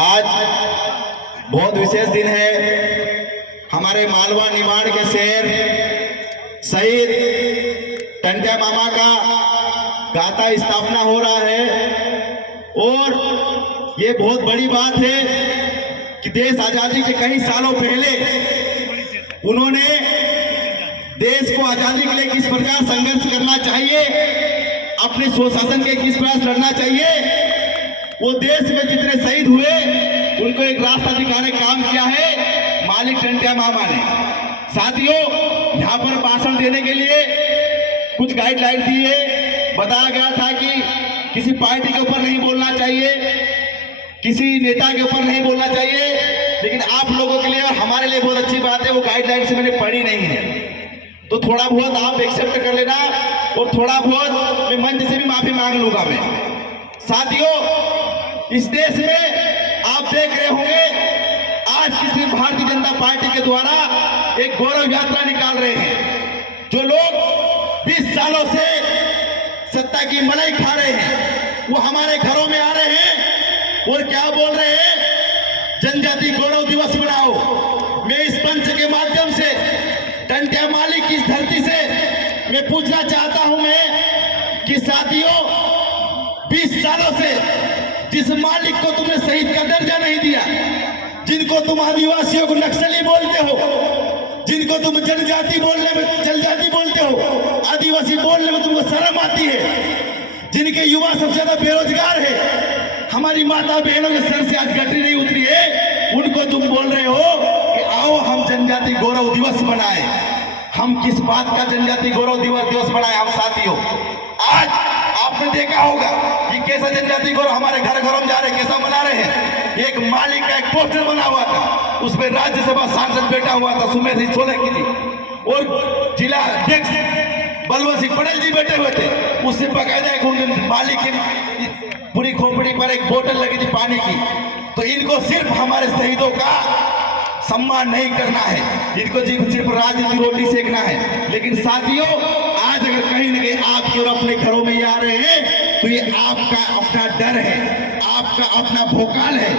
आज बहुत विशेष दिन है। हमारे मालवा निमाड़ के शहर शहीद टंट्या मामा का गाथा स्थापना हो रहा है और ये बहुत बड़ी बात है कि देश आजादी के कई सालों पहले उन्होंने देश को आजादी के लिए किस प्रकार संघर्ष करना चाहिए, अपने स्वशासन के किस प्रकार लड़ना चाहिए, वो देश में जितने शहीद हुए उनको एक रास्ता दिखाने काम किया है मालिक टंट्या मामा ने। साथियों, यहाँ पर भाषण देने के लिए कुछ गाइडलाइन दी है। बताया गया था कि किसी पार्टी के ऊपर नहीं बोलना चाहिए, किसी नेता के ऊपर नहीं बोलना चाहिए, लेकिन आप लोगों के लिए और हमारे लिए बहुत अच्छी बात है वो गाइडलाइन से मैंने पढ़ी नहीं है, तो थोड़ा बहुत आप एक्सेप्ट कर लेना और थोड़ा बहुत मैं मंच से भी माफी मांग लूंगा मैं। साथियों, इस देश में आप देख रहे होंगे आज किसी भारतीय जनता पार्टी के द्वारा एक गौरव यात्रा निकाल रहे हैं। जो लोग 20 सालों से सत्ता की मलाई खा रहे हैं वो हमारे घरों में आ रहे हैं और क्या बोल रहे हैं, जनजाति गौरव दिवस मनाओ। मैं इस मंच के माध्यम से टंट्या मालिक की धरती से मैं पूछना चाहता हूं मैं कि साथियों, 20 सालों से जिस मालिक को तुमने शहीद का दर्जा नहीं दिया, जिनको तुम आदिवासियों को नक्सली बोलते हो, जिनको तुम जनजाति बोलने में जनजाति बोलते हो, आदिवासी बोलने में तुमको शर्म आती है, जिनके युवा सबसे ज्यादा बेरोजगार है, हमारी माता बहनों के सर से आज गठरी नहीं उतरी है, उनको तुम बोल रहे हो कि आओ हम जनजाति गौरव दिवस मनाएं। हम किस बात का जनजाति गौरव दिवस मनाएं? हम साथियों, आज आपने देखा होगा कि कैसा जनजाति गौरव हमारे घरों में जा रहे, कैसा मना रहे हैं। एक मालिक का एक पोस्टर बना हुआ था, उसमें राज्यसभा सांसद बैठा हुआ था सुमेर सिंह सोलंकी जी, और जिला अध्यक्ष बलवंत सिंह पटेल जी बैठे हुए थे। उससे बकायदा एक मालिक की पूरी खोपड़ी पर एक बोतल लगी थी पानी की। तो इनको सिर्फ हमारे शहीदों का सम्मान नहीं करना है, इनको सिर्फ राजनीति रोटी सेकना है। लेकिन साथियों, आज अगर कहीं न कहीं आपके और अपने घरों में ये आ रहे हैं तो ये आपका अपना डर है, आपका अपना भोकाल है,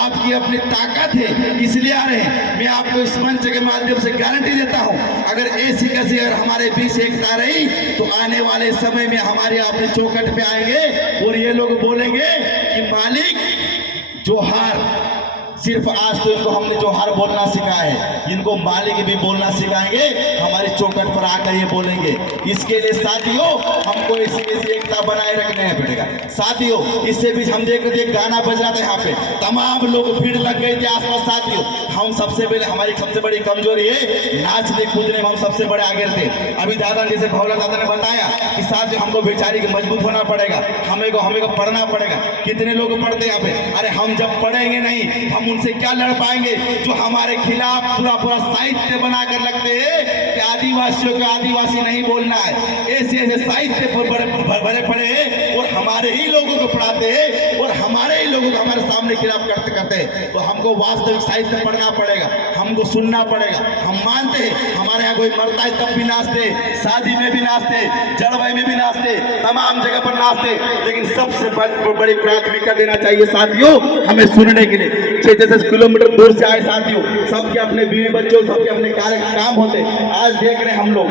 आपकी अपनी ताकत है, इसलिए आ रहे हैं। मैं आपको इस मंच के माध्यम से गारंटी देता हूं, अगर ऐसी कैसी अगर हमारे बीच एकता रही तो आने वाले समय में हमारे अपने चौखट पे आएंगे और ये लोग बोलेंगे कि मालिक जोहार। सिर्फ आज तो इनको हमने जोहार बोलना सिखाया है, इनको मालिक भी बोलना सिखाएंगे, हमारी चौखट पर आकर ये बोलेंगे। इसके लिए साथियों हमको ऐसी एकता बनाए रखने पड़ेगा। साथियों, इससे भी हम देख रहे थे गाना बज रहा था, यहाँ पे तमाम लोग भीड़ लग गई थी आसपास। साथियों, हम सबसे पहले हमारी सबसे बड़ी कमजोरी है नाचने कूदने में, हम सबसे बड़े आगे थे। अभी दादा जैसे भवला दादा ने बताया कि साथियों हमको बेचारी के मजबूत होना पड़ेगा, हमें को पढ़ना पड़ेगा। कितने लोग पढ़ते यहाँ पे? अरे हम जब पढ़ेंगे नहीं हम उनसे क्या लड़ पाएंगे जो हमारे खिलाफ पूरा साहित्य बनाकर लगते हैं कि आदिवासियों को आदिवासी नहीं बोलना है। ऐसे ऐसे साहित्य भरे पड़े हैं और हमारे ही लोगों को पढ़ाते हैं और हमारे ही लोगों को हमारे सामने खिलाफ करते हैं। तो हमको वास्तविक साहित्य पढ़ना पड़ेगा, हमको सुनना पड़ेगा। हम मानते हैं हमारे यहाँ कोई मरता है तब भी नाचते, शादी में भी नाचते, जड़वाई में भी नाचते, तमाम जगह पर नाचते, लेकिन सबसे बड़ी प्राथमिकता देना चाहिए साथियों हमें सुनने के लिए। 6 किलोमीटर दूर से आए साथियों, सबके अपने बीवी बच्चों, सबके अपने काम होते। आज देख रहे हम लोग,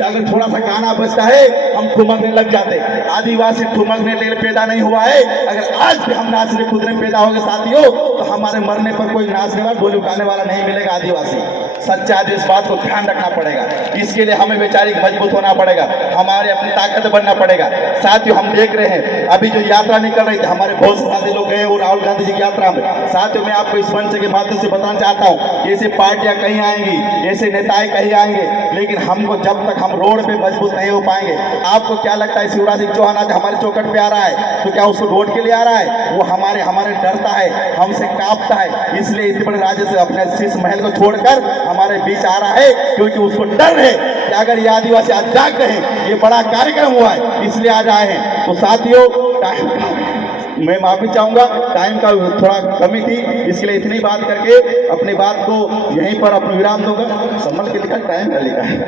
अगर थोड़ा सा गाना बजता है हम ठुमकने लग जाते। आदिवासी ठुमकने के लिए पैदा नहीं हुआ है। अगर आज भी हम नाचने कूदने पैदा हो गए साथियों तो हमारे मरने पर कोई नाचने वाला ढोल उठाने वाला नहीं मिलेगा। आदिवासी सच्चा आदि, इस बात को ध्यान रखना पड़ेगा। इसके लिए हमें बेचारी मजबूत होना पड़ेगा, हमारे अपनी ताकत बनना पड़ेगा। साथियों, हम देख रहे हैं अभी जो यात्रा निकल रही थी, हमारे बहुत से साथी लोग गए और राहुल गांधी जी की यात्रा में। साथियों, मैं आपको इस मंच के माध्यम से बताना चाहता हूँ, ऐसे पार्टियां कहीं आएंगी, ऐसे नेताएं कहीं आएंगे, लेकिन हमको जब तक हम रोड पे मजबूत नहीं हो पाएंगे। आपको क्या लगता है शिवराज सिंह चौहान आज हमारे चौखट पे आ रहा है तो क्या उसको वोट के लिए आ रहा है? वो हमारे डरता है, हमसे कांपता है, इसलिए इतने बड़े राज्य से अपने शीश महल को छोड़कर हमारे बीच आ रहा है, क्योंकि उसको डर है कि अगर ये आदिवासी आज जाग गए, ये बड़ा कार्यक्रम हुआ है इसलिए आज आए हैं। तो साथियों, मैं माफी चाहूंगा, टाइम का थोड़ा कमी थी, इसके लिए इतनी बात करके अपनी बात को यहीं पर अपना विराम दूंगा। सम्मल के लिखा टाइम का लिखा है,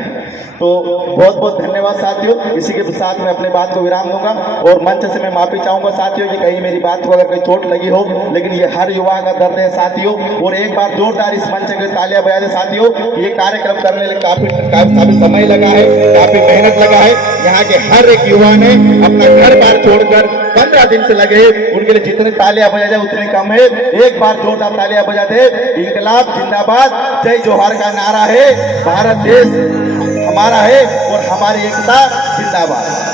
तो बहुत बहुत धन्यवाद साथियों। इसी के साथ मैं अपनी बात को विराम दूंगा और मंच से मैं माफी चाहूंगा साथियों कि कहीं मेरी बात को अगर कोई चोट लगी हो, लेकिन ये हर युवा का दर्द है साथियों। और एक बार जोरदार इस मंच के तालियां बजा दे साथियों। ये कार्यक्रम करने में काफी समय लगा है, काफी मेहनत लगा है। यहाँ के हर एक युवा ने अपना घर बार छोड़कर 15 दिन से लगे, उनके लिए जितने तालियां बजा जाए उतने कम है। एक बार जोरदार तालियां बजा दे। इनकलाब जिंदाबाद, जय जोहार का नारा है, भारत देश हमारा है और हमारी एकता जिंदाबाद।